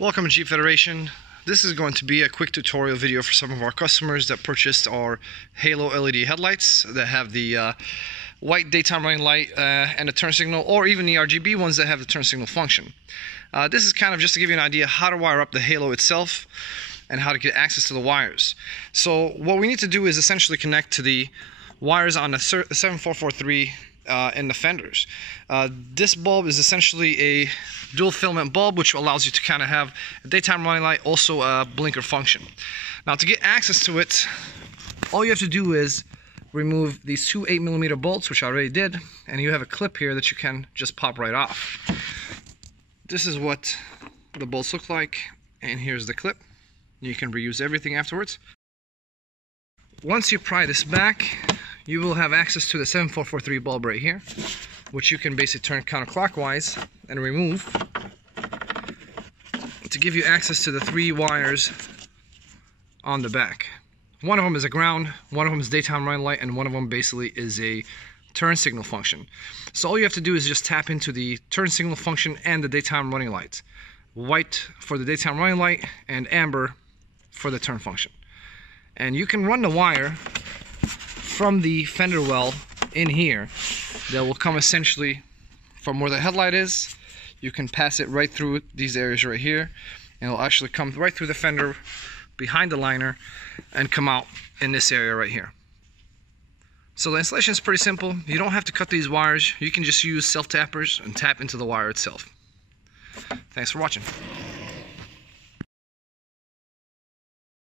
Welcome to Jeep Federation. This is going to be a quick tutorial video for some of our customers that purchased our Halo LED headlights that have the white daytime running light and a turn signal, or even the RGB ones that have the turn signal function. This is kind of just to give you an idea how to wire up the Halo itself and how to get access to the wires. So what we need to do is essentially connect to the wires on the 7443 in the fenders. This bulb is essentially a dual filament bulb, which allows you to kind of have a daytime running light, also a blinker function. Now, to get access to it, all you have to do is remove these two 8mm bolts, which I already did, and you have a clip here that you can just pop right off. This is what the bolts look like, and here's the clip. You can reuse everything afterwards. Once you pry this back, you will have access to the 7443 bulb right here, which you can basically turn counterclockwise and remove to give you access to the three wires on the back. One of them is a ground, one of them is daytime running light, and one of them basically is a turn signal function. So all you have to do is just tap into the turn signal function and the daytime running light. White for the daytime running light and amber for the turn function. And you can run the wire from the fender well in here that will come essentially from where the headlight is. You can pass it right through these areas right here, and it'll actually come right through the fender behind the liner and come out in this area right here. So the installation is pretty simple. You don't have to cut these wires. You can just use self-tappers and tap into the wire itself. Thanks for watching.